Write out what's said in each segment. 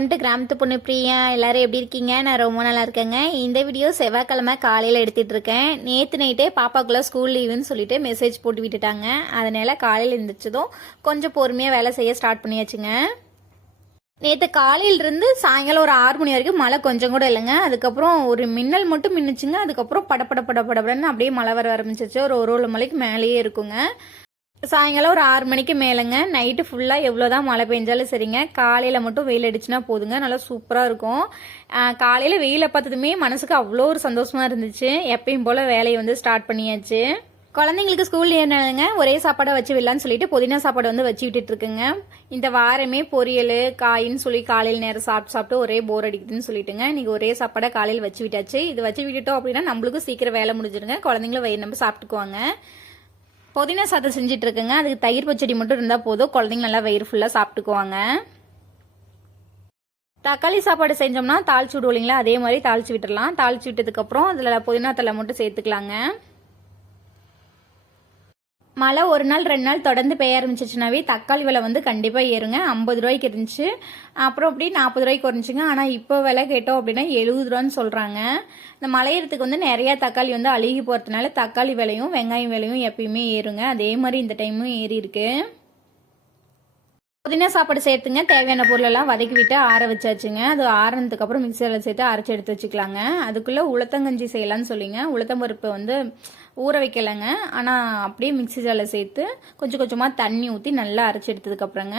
Welcome to கிராமத்து பொண்ணு பிரியா. எல்லாரும் எப்படி இருக்கீங்க? நான் ரொம்ப நல்லா இருக்கேங்க. இந்த வீடியோ செவ்வாய்க்கிழமை காலையில் எடுத்துட்டு இருக்கேன். நேற்று நைட்டே பாப்பாக்குள்ள ஸ்கூல் லீவுன்னு சொல்லிட்டு மெசேஜ் போட்டு விட்டுட்டாங்க. அதனால காலையில் இருந்துச்சதும் கொஞ்சம் பொறுமையாக வேலை செய்ய ஸ்டார்ட் பண்ணியாச்சுங்க. நேற்று காலையிலிருந்து சாயங்காலம் ஒரு 6 மணி வரைக்கும் மழை கொஞ்சம் கூட இல்லைங்க. அதுக்கப்புறம் ஒரு மின்னல் மட்டும் மின்னுச்சுங்க. அதுக்கப்புறம் படப்படன்னு அப்படியே மழை வர ஆரம்பிச்சிச்சு. ஒரு மலைக்கு மேலேயே இருக்குங்க. சாயங்காலம் ஒரு 6 மணிக்கு மேலேங்க. நைட்டு ஃபுல்லாக எவ்வளோதான் மழை பெஞ்சாலும் சரிங்க, காலையில் மட்டும் வெயில் அடிச்சுனா போதுங்க, நல்லா சூப்பராக இருக்கும். காலையில் வெயிலை பார்த்ததுமே மனசுக்கு அவ்வளோ ஒரு சந்தோஷமாக இருந்துச்சு. எப்பயும் போல் வேலையை வந்து ஸ்டார்ட் பண்ணியாச்சு. குழந்தைங்களுக்கு ஸ்கூல் ஏறினாலுங்க ஒரே சாப்பாடை வச்சு விடலான்னு சொல்லிட்டு புதினா சாப்பாடு வந்து வச்சு விட்டுட்டு இருக்குங்க. இந்த வாரமே பொரியல் காயின்னு சொல்லி காலையில் நேரம் சாப்பிட்டு ஒரே போர் அடிக்குதுன்னு சொல்லிட்டுங்க இன்னைக்கு ஒரே சாப்பாடை காலையில் வச்சு விட்டாச்சு. இது வச்சு விட்டுட்டோம் அப்படின்னா நம்மளுக்கும் சீக்கிரம் வேலை முடிஞ்சிருங்க, குழந்தைங்களும் வயிறு நம்ம சாப்பிட்டுக்குவாங்க. புதினா சாதம் செஞ்சுட்டு இருக்குங்க. அதுக்கு தயிர் பச்சடி மட்டும் இருந்தால் போதும், குழந்தைங்க நல்லா வயிறு ஃபுல்லாக சாப்பிட்டுக்குவாங்க. தக்காளி சாப்பாடு செஞ்சோம்னா தாளிச்சு விடுவோம், அதே மாதிரி தாளிச்சு விட்டுடலாம். தாளிச்சு விட்டதுக்கப்புறம் அதில் புதினா தலை மட்டும் சேர்த்துக்கலாங்க. மழை ஒரு நாள் 2 நாள் தொடர்ந்து பெய்ய ஆரம்பிச்சிச்சுனாவே தக்காளி விலை வந்து கண்டிப்பாக ஏறுங்க. 50 ரூபாய்க்கு இருந்துச்சு, அப்புறம் அப்படி 40 ரூபாய்க்கு குறைஞ்சிங்க. ஆனால் இப்போ விலை கேட்டோம் அப்படின்னா 70 ரூபான்னு சொல்கிறாங்க. இந்த மழையறதுக்கு வந்து நிறையா தக்காளி வந்து அழுகி போகிறதுனால தக்காளி விலையும் வெங்காயம் விலையும் எப்பயுமே ஏறுங்க. அதே மாதிரி இந்த டைமும் ஏறி இருக்கு. புதினா சாப்பாடு சேர்த்துங்க. தேவையான பொருளெல்லாம் வதக்கி விட்டு ஆற வச்சாச்சுங்க. அது ஆறுனதுக்கு அப்புறம் மிக்சரில் சேர்த்து அரைச்சி எடுத்து வச்சுக்கலாங்க. அதுக்குள்ளே உளுத்தங்கஞ்சி செய்யலான்னு சொல்லிங்க. உளுத்தம்பருப்பு வந்து ஊற வைக்கலைங்க, ஆனால் அப்படியே மிக்சி ஜாரில் சேர்த்து கொஞ்சம் கொஞ்சமாக தண்ணி ஊற்றி நல்லா அரைச்சி எடுத்ததுக்கப்புறங்க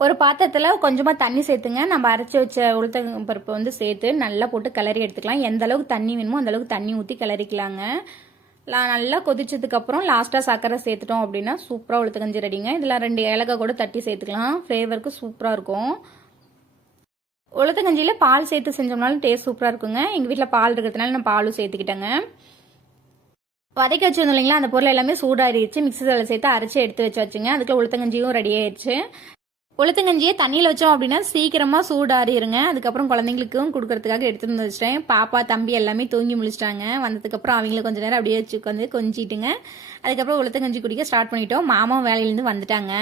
ஒரு பாத்திரத்தில் கொஞ்சமாக தண்ணி சேர்த்துங்க. நம்ம அரைச்சி வச்ச உளுத்தங்க பருப்பு வந்து சேர்த்து நல்லா போட்டு கிளறி எடுத்துக்கலாம். எந்த அளவுக்கு தண்ணி வேணுமோ அந்த அளவுக்கு தண்ணி ஊற்றி கிளறிக்கலாங்க. நல்லா கொதிச்சதுக்கப்புறம் லாஸ்ட்டாக சர்க்கரை சேர்த்துட்டோம் அப்படின்னா சூப்பராக உளுத்தங்கஞ்சி ரெடிங்க. இதில் 2 ஏலக்காய் கூட தட்டி சேர்த்துக்கலாம், ஃப்ளேவருக்கு சூப்பராக இருக்கும். உளுத்தங்கஞ்சியில் பால் சேர்த்து செஞ்சோம்னாலும் டேஸ்ட் சூப்பராக இருக்குங்க. எங்கள் வீட்டில் பால் இருக்கிறதுனால நான் பாலும் சேர்த்துக்கிட்டேங்க. வதக்கி வச்சிருந்தோம் இல்லைங்களா, அந்த பொருள் எல்லாமே சூடாகிடுச்சு. மிக்ஸி ஜாரில் சேர்த்து அரைச்சி எடுத்து வச்சாச்சுங்க. அதுக்குள்ள உளுத்தங்கஞ்சியும் ரெடி ஆயிடுச்சு. உளுத்தங்கஞ்சியை தண்ணியில் வச்சோம் அப்படின்னா சீக்கிரமாக சூடாறிடுங்க. அதுக்கப்புறம் குழந்தைங்களுக்கும் கொடுக்கறதுக்காக எடுத்துட்டு வச்சிட்டேன். பாப்பா தம்பி எல்லாமே தூங்கி முழிச்சிட்டாங்க. வந்ததுக்கப்புறம் அவங்கள கொஞ்சம் நேரம் அப்படியே வச்சு உட்காந்து கொஞ்சிட்டுங்க. அதுக்கப்புறம் உளுத்தங்கஞ்சி குடிக்க ஸ்டார்ட் பண்ணிட்டோம். மாமாவும் வேலையிலேருந்து வந்துட்டாங்க.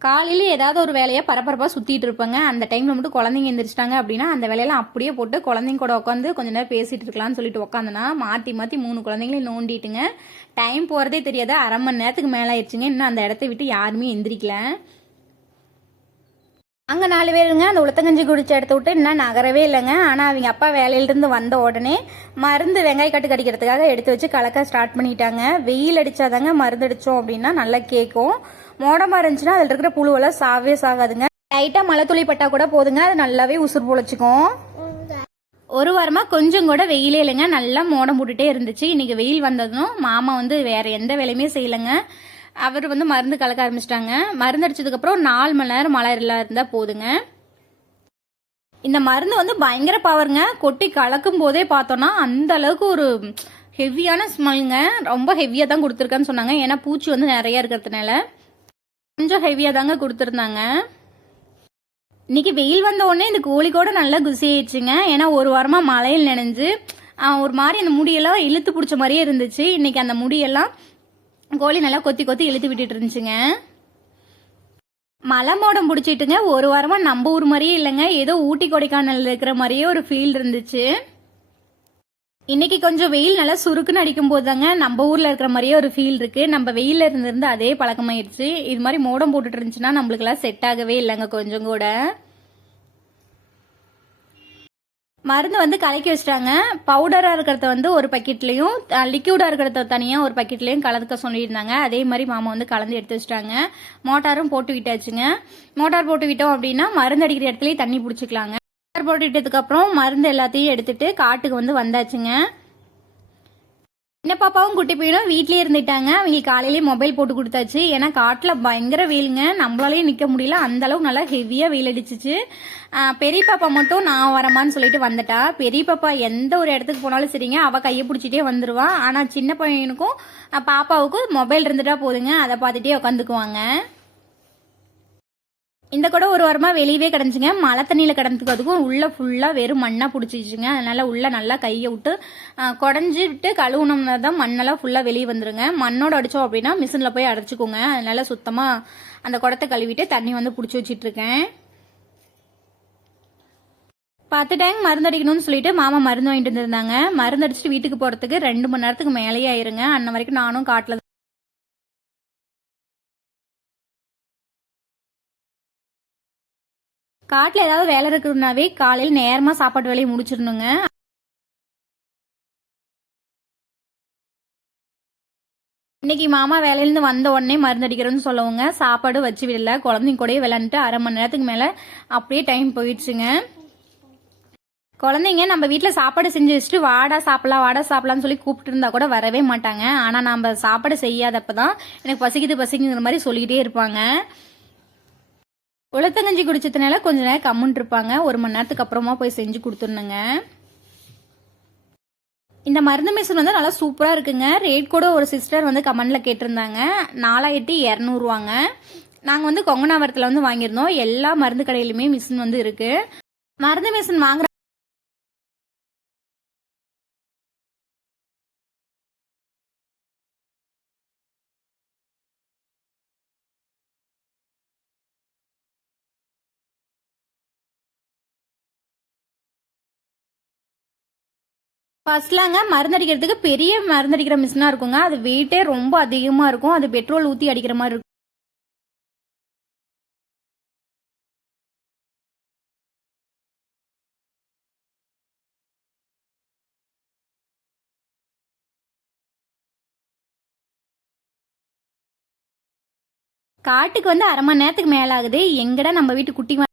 காலையில் ஏதாவது ஒரு வேலையை பரபரப்பாக சுற்றிட்டு இருப்பாங்க. அந்த டைமில் மட்டும் குழந்தைங்க எந்திரிச்சிட்டாங்க அப்படின்னா அந்த வேலையெல்லாம் அப்படியே போட்டு குழந்தைங்க கூட உட்காந்து கொஞ்சம் நேரம் பேசிகிட்டு இருக்கலாம்னு சொல்லிட்டு உட்காந்துனா மாற்றி 3 குழந்தைங்களையும் நோண்டிட்டுங்க. டைம் போகிறதே தெரியாது. அரை மணி நேரத்துக்கு மேலே ஆயிடுச்சுங்க. இன்னும் அந்த இடத்த விட்டு யாருமே எந்திரிக்கல. அங்கே 4 பேருங்க அந்த உளுத்தங்கஞ்சி குடிச்ச இடத்த விட்டு இன்னும் நகரவே இல்லைங்க. ஆனால் அவங்க அப்பா வேலையிலிருந்து வந்த உடனே மருந்து வெங்காய கட்டு கடிக்கிறதுக்காக எடுத்து வச்சு கலக்க ஸ்டார்ட் பண்ணிட்டாங்க. வெயில் அடித்தாதாங்க மருந்து அடித்தோம் அப்படின்னா நல்லா கேட்கும். மோடமாக இருந்துச்சுன்னா அதில் இருக்கிற புழுவெல்லாம் சாகாதுங்க. லைட்டாக மழை துளி பட்டா கூட போதுங்க, அது நல்லாவே உசுறு பொழைச்சிக்கும். ஒரு வாரமாக கொஞ்சம் கூட வெயிலே இல்லைங்க, நல்லா மோடம் போட்டுட்டே இருந்துச்சு. இன்னைக்கு வெயில் வந்ததும் மாமா வந்து வேற எந்த வேலையுமே செய்யலைங்க. அவர் வந்து மருந்து கலக்க ஆரம்பிச்சிட்டாங்க. மருந்து அடிச்சதுக்கப்புறம் 4 மணி நேரம் மழை இருந்தால் போதுங்க. இந்த மருந்து வந்து பயங்கர பவருங்க. கொட்டி கலக்கும் போதே பார்த்தோன்னா அந்த அளவுக்கு ஒரு ஹெவியான ஸ்மெல்லுங்க. ரொம்ப ஹெவியாக தான் கொடுத்துருக்கான்னு சொன்னாங்க. ஏன்னா பூச்சி வந்து நிறைய இருக்கிறதுனால கொஞ்சம் ஹெவியாக தாங்க கொடுத்துருந்தாங்க. இன்னைக்கு வெயில் வந்த உடனே இந்த கோழி கூட நல்லா குசி ஆயிடுச்சுங்க. ஏன்னா ஒரு வாரமாக மழையில் நினைஞ்சு ஒரு மாதிரி அந்த முடியெல்லாம் இழுத்து பிடிச்ச மாதிரியே இருந்துச்சு. இன்னைக்கு அந்த முடியெல்லாம் கோழி நல்லா கொத்தி இழுத்து விட்டுட்டு இருந்துச்சுங்க. மலை மோடம் பிடிச்சிட்டுங்க. ஒரு வாரமாக நம்ம ஊர் மாதிரியே இல்லைங்க, ஏதோ ஊட்டி கொடைக்கானல் இருக்கிற மாதிரியே ஒரு ஃபீல் இருந்துச்சு. இன்னைக்கு கொஞ்சம் வெயில் நல்லா சுருக்குன்னு அடிக்கும் போது தாங்க நம்ம ஊர்ல இருக்கிற மாதிரியே ஒரு ஃபீல் இருக்கு. நம்ம வெயில இருந்து அதே பழக்கமாயிருச்சு. இது மாதிரி மோடம் போட்டுட்டு இருந்துச்சுன்னா நம்மளுக்கு எல்லாம் செட் ஆகவே இல்லைங்க கொஞ்சம் கூட. மருந்து வந்து கலக்கி வச்சிட்டாங்க. பவுடரா இருக்கிறத வந்து ஒரு பக்கெட்லயும் லிக்யூடா இருக்கிறத தனியா ஒரு பக்கெட்லயும் கலந்துக்க சொல்லியிருந்தாங்க. அதே மாதிரி மாமா வந்து கலந்து எடுத்து வச்சிட்டாங்க. மோட்டாரும் போட்டு விட்டாச்சுங்க. மோட்டார் போட்டு விட்டோம் அப்படின்னா மருந்து அடிக்கிற இடத்துலயே தண்ணி பிடிச்சிக்கலாங்க. போட்டுட்டதுக்கு அப்புறம் மருந்து எல்லாத்தையும் எடுத்துட்டு காட்டுக்கு வந்து வந்தாச்சுங்க. சின்ன பாப்பாவும் குட்டி பையனும் வீட்லயே இருந்துட்டாங்க. அவங்க காலையிலேயே மொபைல் போட்டு கொடுத்தாச்சு. ஏன்னா காட்டில் பயங்கர வெயிலுங்க, நம்மளாலேயே நிற்க முடியல, அந்த அளவுக்கு நல்லா ஹெவியாக வெயில் அடிச்சிச்சு. பெரிய பாப்பா மட்டும் நான் வரமான்னு சொல்லிட்டு வந்துட்டா. பெரிய பாப்பா எந்த ஒரு இடத்துக்கு போனாலும் சரிங்க, அவள் கையை பிடிச்சிட்டே வந்துடுவான். ஆனால் சின்ன பையனுக்கும் பாப்பாவுக்கும் மொபைல் இருந்துட்டா போதுங்க, அதை பார்த்துட்டே உட்காந்துக்குவாங்க. இந்த கூட ஒரு வாரமாக வெளியவே கிடந்துச்சுங்க. மழை தண்ணியில் கிடந்துக்கு அதுக்கும் உள்ளே ஃபுல்லாக வெறும் மண்ணாக பிடிச்சிச்சுங்க. அதனால உள்ளே நல்லா கையை விட்டு குடஞ்சி விட்டு கழுவுனோம்னா தான் மண்ணெல்லாம் ஃபுல்லாக வெளியே வந்துருங்க. மண்ணோட அடித்தோம் அப்படின்னா மிஷினில் போய் அடைச்சிக்கோங்க. அதனால சுத்தமாக அந்த குடத்தை கழுவிட்டு தண்ணி வந்து பிடிச்சி வச்சிட்ருக்கேன். 10 டேங்க் மருந்து அடிக்கணும்னு சொல்லிட்டு மாமா மருந்து வாங்கிட்டு வந்துருந்தாங்க. மருந்து அடிச்சுட்டு வீட்டுக்கு போறதுக்கு 2 மணி நேரத்துக்கு மேலேயே ஆயிருங்க. அன்ன வரைக்கும் நானும் காட்டுல ஏதாவது வேலை இருக்குனாவே காலையில் நேரமா சாப்பாடு வேலையை முடிச்சிடணுங்க. இன்னைக்கு மாமா வேலையிலேருந்து வந்த உடனே மருந்து அடிக்கிறோன்னு சொல்லவுங்க சாப்பாடு வச்சு விடல. குழந்தைங்க கூட விளையாண்டுட்டு 1/2 மணி நேரத்துக்கு மேலே அப்படியே டைம் போயிடுச்சுங்க. குழந்தைங்க நம்ம வீட்டில் சாப்பாடு செஞ்சு வச்சுட்டு வாடா சாப்பிடலாம்னு சொல்லி கூப்பிட்டு இருந்தா கூட வரவே மாட்டாங்க. ஆனால் நம்ம சாப்பாடு செய்யாதப்ப தான் எனக்கு பசிக்குங்கிற மாதிரி சொல்லிக்கிட்டே இருப்பாங்க. உளுத்தங்கஞ்சி குடிச்சதுனால கொஞ்ச நேரம் கம்முன்னு இருப்பாங்க. 1 மணி நேரத்துக்கு அப்புறமா போய் செஞ்சு கொடுத்துருணுங்க. இந்த மருந்து மிஷின் வந்து நல்லா சூப்பராக இருக்குங்க. ரேட் கூட ஒரு சிஸ்டர் வந்து கமெண்ட்ல கேட்டிருந்தாங்க. 4200 நாங்கள் வந்து கொங்கனாவரத்தில் வந்து வாங்கியிருந்தோம். எல்லா மருந்து கடையிலுமே மிஷின் வந்து இருக்கு. மருந்து மிஷின் வாங்குற ஃபர்ஸ்ட்லாங்க மருந்தடிக்கிறதுக்கு பெரிய மருந்தடிக்கிற மிஷினா இருக்குங்க. அது வெயிட்டே ரொம்ப அதிகமா இருக்கும். அது பெட்ரோல் ஊற்றி அடிக்கிற மாதிரி இருக்கும். காட்டுக்கு வந்து 1/2 மணி நேரத்துக்கு மேல ஆகுது. எங்கடா நம்ம வீட்டு குட்டி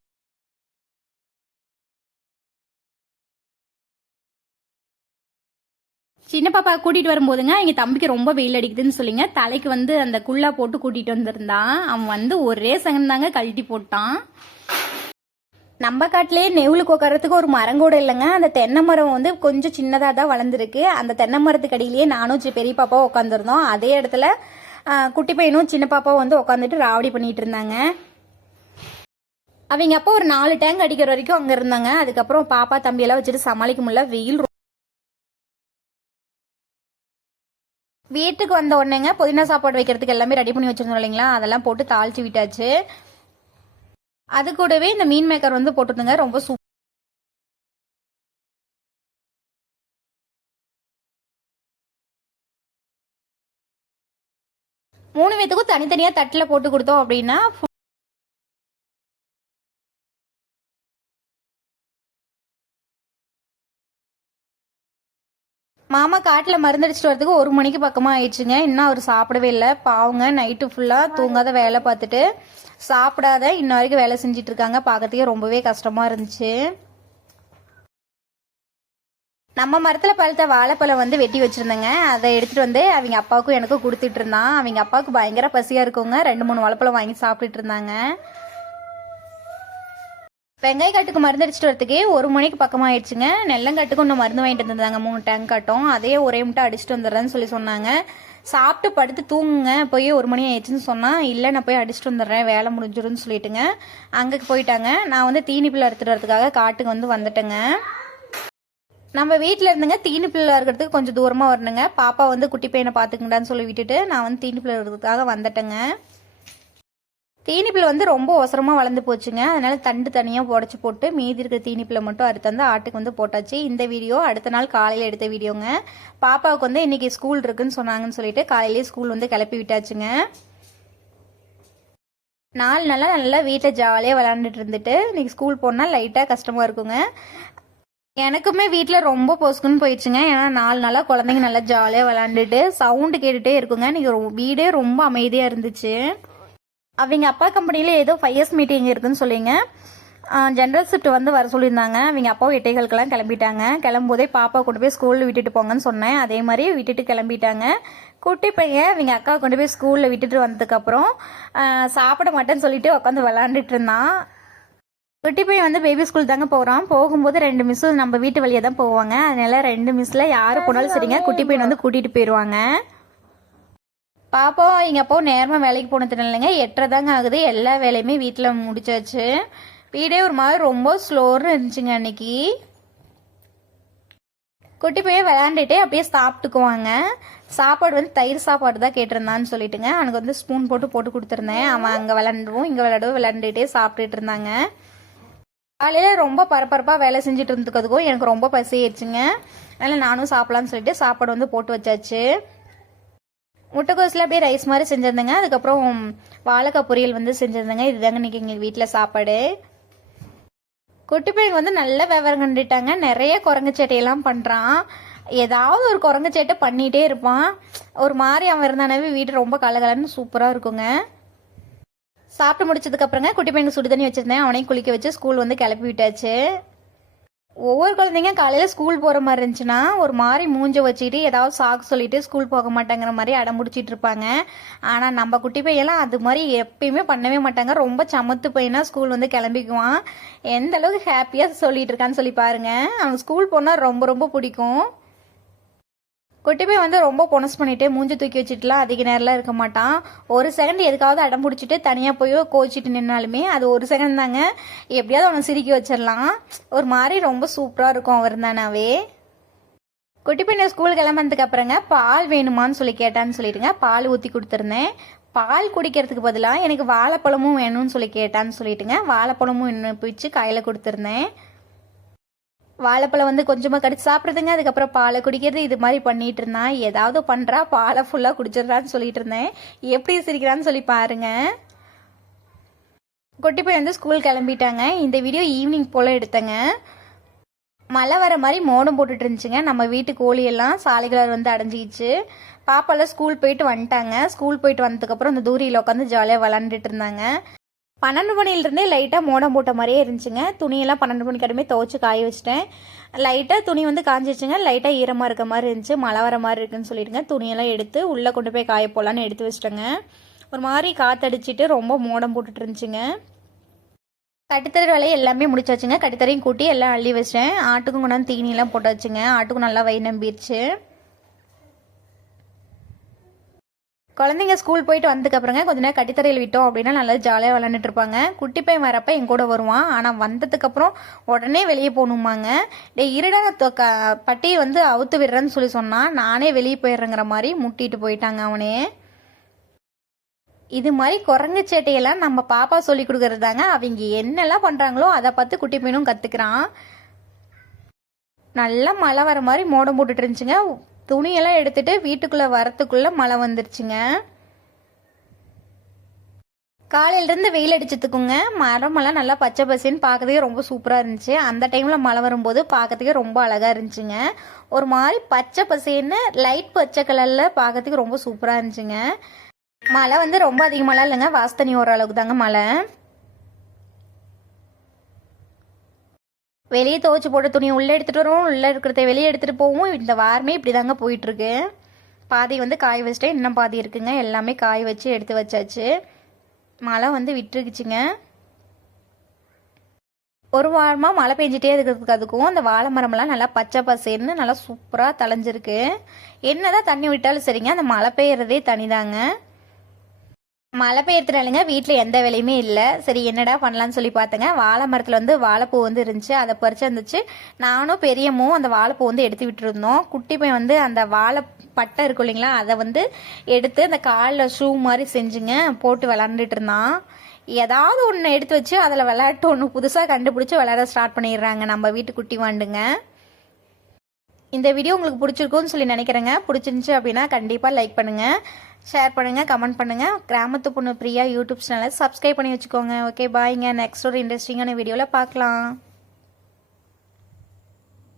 சின்ன பாப்பா கூட்டிட்டு வரும்போதுங்க எங்க தம்பிக்கு ரொம்ப வெயில் அடிக்குதுன்னு சொல்லிங்க தலைக்கு வந்து அந்த குள்ளா போட்டு கூட்டிட்டு வந்திருந்தான். அவன் வந்து ஒரே செகண்ட் தாங்க கழட்டி போட்டான். நம்ம காட்டிலேயே நெவுலுக்கு உட்காரத்துக்கு ஒரு மரம் கூட இல்லைங்க. அந்த தென்னை மரம் வந்து கொஞ்சம் சின்னதாக தான் வளர்ந்துருக்கு. அந்த தென்னை மரத்துக்கு அடியிலேயே நானும் பெரிய பாப்பாவும் உட்காந்துருந்தோம். அதே இடத்துல குட்டி பையனும் சின்ன பாப்பாவும் வந்து உட்காந்துட்டு ராவடி பண்ணிட்டு இருந்தாங்க. அவங்க அப்போ ஒரு 4 டேங்க் அடிக்கிற வரைக்கும் அங்கே இருந்தாங்க. அதுக்கப்புறம் பாப்பா தம்பியெல்லாம் வச்சுட்டு சமாளிக்க முடியல. வெயில் வீட்டுக்கு வந்த உடனேங்க புதினா சாப்பாடு வைக்கிறதுக்கு எல்லாமே ரெடி பண்ணி வச்சிருந்தோம் இல்லைங்களா, அதெல்லாம் போட்டு தாளிச்சு விட்டாச்சு. அது கூடவே இந்த மீன் மேக்கர் வந்து போட்டுருந்துங்க. ரொம்ப சூப்பர். 3 பேத்துக்கும் தனித்தனியா தட்டில் போட்டு கொடுத்தோம் அப்படின்னா மாமா காட்டில் மருந்தடிச்சிட்டு வரதுக்கு 1 மணிக்கு பக்கமாக ஆயிடுச்சுங்க. இன்னும் அவர் சாப்பிடவே இல்லை. பாவங்க நைட்டு ஃபுல்லாக தூங்காத வேலை பார்த்துட்டு சாப்பிடாத இன்ன வரைக்கும் வேலை செஞ்சிட்டு இருக்காங்க. பார்க்கறதுக்கே ரொம்பவே கஷ்டமாக இருந்துச்சு. நம்ம மரத்தில் பழுத்த வாழைப்பழம் வந்து வெட்டி வச்சுருந்தேங்க. அதை எடுத்துகிட்டு வந்து அவங்க அப்பாவுக்கும் எனக்கும் கொடுத்துட்டு இருந்தான். அவங்க அப்பாவுக்கு பயங்கர பசியாக இருக்குங்க. 2-3 வாழைப்பழம் வாங்கி சாப்பிட்டுட்டு இருந்தாங்க. வெங்காய காட்டுக்கு மருந்து அடிச்சுட்டு வரதுக்கே 1 மணிக்கு பக்கமாக ஆயிடுச்சுங்க. நெல்லங்காட்டுக்கு இன்னும் மருந்து வாங்கிட்டு வந்துருந்தாங்க 3 டேங்க் காட்டும். அதே ஒரே முட்டை அடிச்சுட்டு வந்துடுறேன்னு சொல்லி சொன்னாங்க. சாப்பிட்டு படுத்து தூங்குங்க, போய் 1 மணி ஆயிடுச்சுன்னு சொன்னால் இல்லை நான் போய் அடிச்சுட்டு வந்துடுறேன் வேலை முடிஞ்சிரும்னு சொல்லிட்டுங்க அங்கே போயிட்டாங்க. நான் வந்து தீனி பிள்ளை எடுத்துட்டு வரதுக்காக காட்டுக்கு வந்து வந்துட்டேங்க. நம்ம வீட்டில் இருந்துங்க தீனி பிள்ளை இருக்கிறதுக்கு கொஞ்சம் தூரமாக வரணுங்க. பாப்பா வந்து குட்டி பையனை பார்த்துக்கிட்டான்னு சொல்லி விட்டுட்டு நான் வந்து தீனி பிள்ளை இருக்கிறதுக்காக வந்துட்டேங்க. தீனிப்பிள்ளை வந்து ரொம்ப அவசரமாக வளர்ந்து போச்சுங்க. அதனால் தண்டு தனியாக உடச்சி போட்டு மீதி இருக்கிற தீனிப்பிள்ளை மட்டும் அறுத்து வந்து ஆட்டுக்கு வந்து போட்டாச்சு. இந்த வீடியோ அடுத்த நாள் காலையில் எடுத்த வீடியோங்க. பாப்பாவுக்கு வந்து இன்றைக்கி ஸ்கூல் இருக்குன்னு சொன்னாங்கன்னு சொல்லிட்டு காலையிலேயே ஸ்கூல் வந்து கிளப்பி விட்டாச்சுங்க. 4 நாளாக நல்லா வீட்டில் ஜாலியாக விளாண்டுட்டு இருந்துட்டு இன்றைக்கி ஸ்கூல் போனால் லைட்டாக கஷ்டமாக இருக்குங்க. எனக்குமே வீட்டில் ரொம்ப பொசுக்குன்னு போயிடுச்சுங்க. ஏன்னா 4 நாளாக குழந்தைங்க நல்லா ஜாலியாக விளாண்டுட்டு சவுண்டு கேட்டுகிட்டே இருக்குங்க. இன்றைக்கி வீடே ரொம்ப அமைதியாக இருந்துச்சு. அவங்க அப்பா கம்பெனியில் ஏதோ 5 இயர்ஸ் மீட்டிங் இருக்குன்னு சொல்லிங்க ஜென்ரல் ஷிஃப்ட் வந்து வர சொல்லியிருந்தாங்க. அவங்க அப்பாவும் 8:30 கிளம்பிட்டாங்க. கிளம்பும்போதே பாப்பா கொண்டு போய் ஸ்கூலில் விட்டுட்டு போங்கன்னு சொன்னேன். அதே மாதிரி விட்டுட்டு கிளம்பிட்டாங்க. குட்டி பையன் அவங்க அக்கா கொண்டு போய் ஸ்கூலில் விட்டுட்டு வந்ததுக்கப்புறம் சாப்பிட மாட்டேன்னு சொல்லிட்டு உட்காந்து விளாண்டுட்டு இருந்தான். குட்டி பையன் வந்து பேபி ஸ்கூல் தாங்க போகிறான். போகும்போது 2 மிஸ்ஸு நம்ம வீட்டு வழியாக தான் போவாங்க. அதனால 2 மிஸ்ஸில் யார் போனாலும் சரிங்க குட்டி பையன் வந்து கூட்டிகிட்டு போயிடுவாங்க. பாப்பா எங்கள் அப்பா நேரமாக வேலைக்கு போனதுனால இல்லைங்க 8:30 தாங்க ஆகுது. எல்லா வேலையுமே வீட்டில் முடிச்சாச்சு. வீடே ஒரு மாதிரி ரொம்ப ஸ்லோன்னு இருந்துச்சுங்க. அன்னைக்கு குட்டி போய் விளையாண்டுட்டே அப்படியே சாப்பிட்டுக்குவாங்க. சாப்பாடு வந்து தயிர் சாப்பாடு தான் கேட்டிருந்தான்னு சொல்லிட்டுங்க அவனுக்கு வந்து ஸ்பூன் போட்டு கொடுத்துருந்தேன். அவன் அங்கே விளாண்டுவோம் இங்கே விளையாண்டுட்டே சாப்பிட்டுட்டு இருந்தாங்க. காலையில் ரொம்ப பரபரப்பாக வேலை செஞ்சுட்டு இருந்துக்கிறதுக்கும் எனக்கு ரொம்ப பசி ஆயிடுச்சுங்க. அதனால் நானும் சாப்பிட்லான்னு சொல்லிட்டு சாப்பாடு வந்து போட்டு வச்சாச்சு. முட்டைக்கோஸில் அப்படியே ரைஸ் மாதிரி செஞ்சுருந்தேங்க. அதுக்கப்புறம் வாழைக்காய் பொரியல் வந்து செஞ்சுருந்தேங்க. இதுதாங்க இன்றைக்கி எங்கள் வீட்டில் சாப்பாடு. குட்டி பையன் வந்து நல்ல விவரம் கண்டுட்டாங்க. நிறைய குரங்கு சேட்டையெல்லாம் பண்ணுறான். ஏதாவது ஒரு குரங்கு சேட்டை பண்ணிகிட்டே இருப்பான். ஒரு மாதிரி அவன் இருந்தானவே வீட்டு ரொம்ப கலகலன்னு சூப்பராக இருக்குங்க. சாப்பிட்டு முடிச்சதுக்கப்புறங்க குட்டி பையனுக்கு சுடு தண்ணி வச்சுருந்தேன். அவனையும் குளிக்க வச்சு ஸ்கூல் வந்து கிளப்பி விட்டாச்சு. ஒவ்வொரு குழந்தைங்க காலையில் ஸ்கூல் போகிற மாதிரி இருந்துச்சுன்னா ஒரு மாதிரி மூஞ்ச வச்சுக்கிட்டு ஏதாவது சாக்கு சொல்லிட்டு ஸ்கூல் போக மாட்டாங்கிற மாதிரி அடம் முடிச்சிட்டு இருப்பாங்க. ஆனால் நம்ம குட்டி பையெல்லாம் அது மாதிரி எப்பயுமே பண்ணவே மாட்டாங்க. ரொம்ப சமத்து பையனா ஸ்கூல் வந்து கிளம்பிக்குவான். எந்த அளவுக்கு ஹாப்பியாக சொல்லிட்டு இருக்கான்னு சொல்லி பாருங்க. அவன் ஸ்கூல் போனால் ரொம்ப ரொம்ப பிடிக்கும். குட்டி பையன் வந்து ரொம்ப பொனஸ் பண்ணிட்டு மூஞ்சி தூக்கி வச்சுட்டுலாம் அதிக நேரம்லாம் இருக்க மாட்டான். ஒரு செகண்ட் எதுக்காவது அடம் பிடிச்சிட்டு தனியாக போய் கோச்சிட்டு நின்னாலுமே அது ஒரு செகண்ட் தாங்க. எப்படியாவது அவனை சிரிக்க வச்சிடலாம். ஒரு மாதிரி ரொம்ப சூப்பராக இருக்கும் அவர் தானாவே. குட்டி பையனை ஸ்கூல் கிளம்புறதுக்கு அப்புறங்க பால் வேணுமான்னு சொல்லி கேட்டான்னு சொல்லிட்டுங்க பால் ஊற்றி கொடுத்துருந்தேன். பால் குடிக்கிறதுக்கு பதிலாக எனக்கு வாழைப்பழமும் வேணும்னு சொல்லி கேட்டான்னு சொல்லிட்டுங்க வாழைப்பழமும் இன்னும் பிடிச்சி கையில் கொடுத்துருந்தேன். வாழைப்பழம் வந்து கொஞ்சமாக கடிச்சு சாப்பிட்றதுங்க. அதுக்கப்புறம் பாலை குடிக்கிறது இது மாதிரி பண்ணிட்டு இருந்தான். ஏதாவது பண்ணுறா பாலை ஃபுல்லாக குடிச்சிடுறான்னு சொல்லிட்டு இருந்தேன். எப்படி சிரிக்கிறான்னு சொல்லி பாருங்க. குட்டி பையன் வந்து ஸ்கூல் கிளம்பிட்டாங்க. இந்த வீடியோ ஈவினிங் போல் எடுத்தேங்க. மழை வர மாதிரி மோடம் போட்டுட்டு இருந்துச்சுங்க. நம்ம வீட்டு கோழியெல்லாம் சாலைகளார் வந்து அடைஞ்சிக்கிச்சு. பாப்பாலாம் ஸ்கூல் போயிட்டு வந்துட்டாங்க. ஸ்கூல் போயிட்டு வந்ததுக்கப்புறம் அந்த தூரியில் உட்காந்து ஜாலியாக விளாண்டுட்டு இருந்தாங்க. 12 மணிலேருந்தே லைட்டாக மோடம் போட்ட மாதிரியே இருந்துச்சுங்க. துணியெல்லாம் 12 மணிக்கு கடமே துவச்சி காய வச்சிட்டேன். லைட்டாக துணி வந்து காஞ்சிச்சுங்க. லைட்டாக ஈரமாக இருக்க மாதிரி இருந்துச்சு. மழை வர மாதிரி இருக்குன்னு சொல்லிட்டுங்க துணியெல்லாம் எடுத்து உள்ளே கொண்டு போய் காய போடலான்னு எடுத்து வச்சிட்டேங்க. ஒரு மாதிரி காற்றடிச்சிட்டு ரொம்ப மோடம் போட்டுட்டு இருந்துச்சுங்க. கட்டித்தர வேலையை எல்லாமே முடிச்சாச்சுங்க. கட்டித்தரையும் கூட்டி எல்லாம் அள்ளி வச்சிட்டேன். ஆட்டுக்கும் கொண்டாந்து தீனியெல்லாம் போட்டு வச்சுங்க. ஆட்டுக்கும் நல்லா வயிறு நம்பிடுச்சு. குழந்தைங்க ஸ்கூல் போயிட்டு வந்ததுக்கப்புறங்க கொஞ்ச நேரம் கட்டித்தரையில் விட்டோம் அப்படின்னா நல்லா ஜாலியாக விளாண்டுட்டு இருப்பாங்க. குட்டி பையன் வரப்போ என் கூட வருவான். ஆனால் வந்ததுக்கப்புறம் உடனே வெளியே போகணுமாங்க. இருடா பட்டியை வந்து அவுத்து விடுறேன்னு சொல்லி சொன்னான். நானே வெளியே போயிடுறேங்கிற மாதிரி முட்டிட்டு போயிட்டாங்க அவனே. இது மாதிரி குரங்கு சேட்டையெல்லாம் நம்ம பாப்பா சொல்லி கொடுக்கறது தாங்க. அவங்க என்னெல்லாம் பண்ணுறாங்களோ அதை பார்த்து குட்டி பையனும் கற்றுக்குறான். நல்லா மழை வர மாதிரி மோடம் போட்டுட்டு இருந்துச்சுங்க. துணியெல்லாம் எடுத்துட்டு வீட்டுக்குள்ளே வரத்துக்குள்ளே மழை வந்துருச்சுங்க. காலையிலேருந்து வெயில் அடிச்சதுக்குங்க மரமெல்லாம் நல்லா பச்சை பசேன்னு பார்க்கறதுக்கே ரொம்ப சூப்பராக இருந்துச்சு. அந்த டைமில் மழை வரும்போது பார்க்கறதுக்கே ரொம்ப அழகாக இருந்துச்சுங்க. ஒரு மாதிரி பச்சை பசேன்னு லைட் பச்சை கலரில் பார்க்கறதுக்கு ரொம்ப சூப்பராக இருந்துச்சுங்க. மழை வந்து ரொம்ப அதிகமாலாம் இல்லைங்க. வாசத்தனி ஓரளவுக்கு தாங்க மழை. வெளியே துவச்சி போட்ட துணியை உள்ளே எடுத்துகிட்டு வருவோம். உள்ளே இருக்கிறத வெளியே எடுத்துகிட்டு போவோம். இந்த வாரமே இப்படி தாங்க போயிட்டுருக்கு. பாதி வந்து காய வச்சிட்டேன். இன்னும் பாதி இருக்குங்க. எல்லாமே காய வச்சு எடுத்து வச்சாச்சு. மழை வந்து விட்டுருக்குச்சுங்க. ஒரு வாரமாக மழை பெஞ்சிட்டே இருக்கிறதுக்கு அதுக்கும் அந்த வாழை மரமெல்லாம் நல்லா பச்சை பசேன்னு நல்லா சூப்பராக தளைஞ்சிருக்கு. என்ன தான் தண்ணி விட்டாலும் சரிங்க, அந்த மழை பெய்யறதே தனிதாங்க. மழை பெய்யறதுனாலங்க வீட்டில் எந்த வேலையுமே இல்லை. சரி என்னடா பண்ணலான்னு சொல்லி பார்த்தேங்க. வாழை மரத்தில் வந்து வாழைப்பூ வந்து இருந்துச்சு. அதை பறிச்சு வந்துச்சு. நானும் பெரியம்மும் அந்த வாழைப்பூ வந்து எடுத்து விட்டுருந்தோம். குட்டி பையன் வந்து அந்த வாழை பட்டை இருக்கும் இல்லைங்களா, அதை வந்து எடுத்து அந்த காலில் ஷூ மாதிரி செஞ்சுங்க போட்டு விளாண்டுட்டு இருந்தான். ஏதாவது ஒன்று எடுத்து வச்சு அதில் விளையாட்டு ஒன்று புதுசாக கண்டுபிடிச்சி விளையாட ஸ்டார்ட் பண்ணிடுறாங்க நம்ம வீட்டு குட்டி வாண்டுங்க. இந்த வீடியோ உங்களுக்கு பிடிச்சிருக்குன்னு சொல்லி நினைக்கிறேங்க. பிடிச்சிருந்துச்சு அப்படின்னா கண்டிப்பாக லைக் பண்ணுங்கள், ஷேர் பண்ணுங்கள், கமெண்ட் பண்ணுங்கள். கிராமத்து பொண்ணு பிரியா யூடியூப் சேனலை சப்ஸ்கிரைப் பண்ணி வச்சுக்கோங்க. ஓகே பாய்ங்க. நெக்ஸ்ட் ஒரு இன்ட்ரெஸ்டிங்கான வீடியோவில் பார்க்கலாம்.